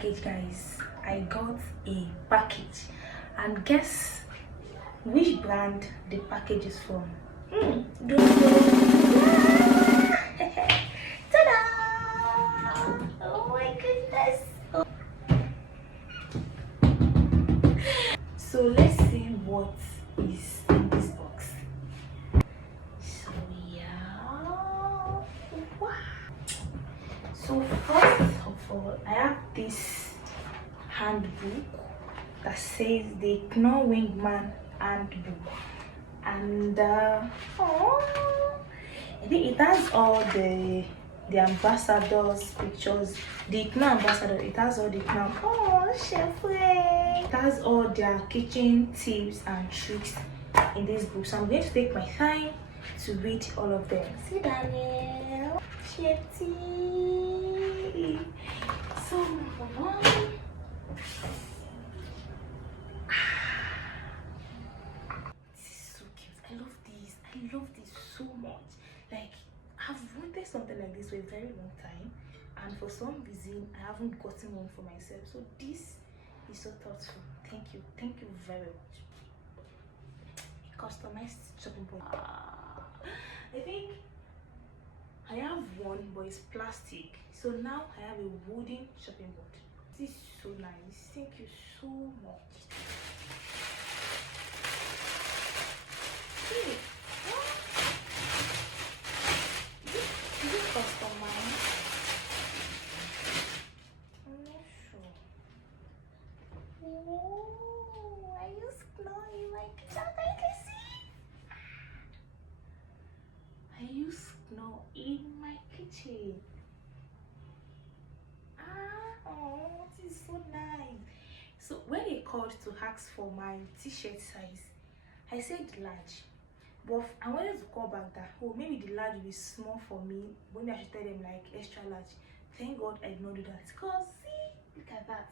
package, guys. I got a package, and guess which brand the package is from? Don't know. Ta-da! Oh my goodness. So let's see what is in this box. So yeah. Wow. So first of all, I have this handbook that says the Knorr Wingman handbook, and I think it has all the ambassadors pictures. The Knorr ambassador, it has all the Knorr. Oh, chef, it has all their kitchen tips and tricks in this book. So I'm going to take my time to read all of them. See, Daniel, Shetty. So one. This is so cute. I love this. I love this so much. Like, I've wanted something like this for a very long time, and for some reason I haven't gotten one for myself. So this is so thoughtful. Thank you very much. A customized shopping board. I think I have one, but it's plastic. So now I have a wooden shopping board. This is so nice. Thank you so much. Hey, is it customized? I'm not sure. Oh, I use Knorr in my kitchen. I can see. I use Knorr in my kitchen. Oh, this is so nice. So when they called to ask for my t-shirt size, I said large. But I wanted to call back that, oh, maybe the large will be small for me. Maybe I should tell them like extra large. Thank God I did not do that. Because see, look at that.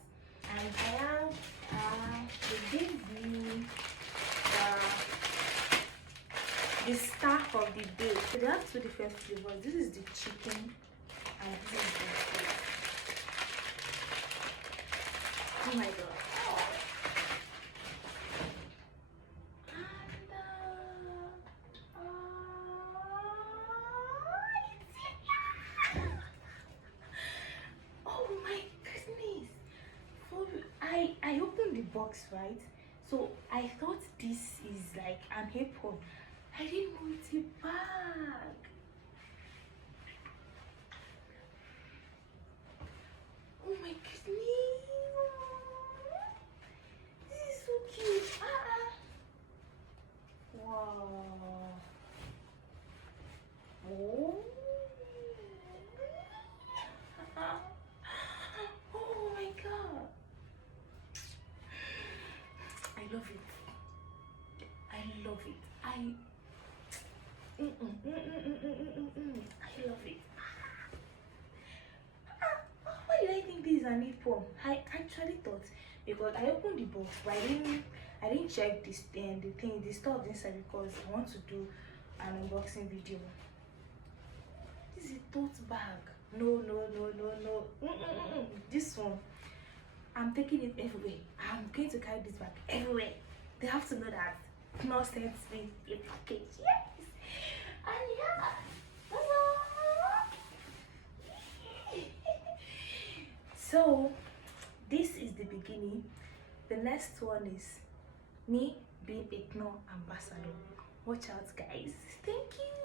And I have, they gave me the star of the day. So they have two different flavors. This is the chicken and this is the steak. Oh my God. I opened the box, right? So I thought this is like an apron. I didn't know it's a bag. Oh my goodness. This is so cute. Wow. Oh. Oh my God. I love it. I love it. I love it. Why did I think this is an apron? I actually thought, because I opened the box, but I didn't check this the stuff inside, because I want to do an unboxing video. This is a tote bag. No. This one, I'm taking it everywhere. I'm going to carry this bag everywhere. They have to know that Knorr sends me a package. Yes. And yeah. So this is the beginning. The next one is me being a Knorr ambassador. Watch out, guys. Thank you.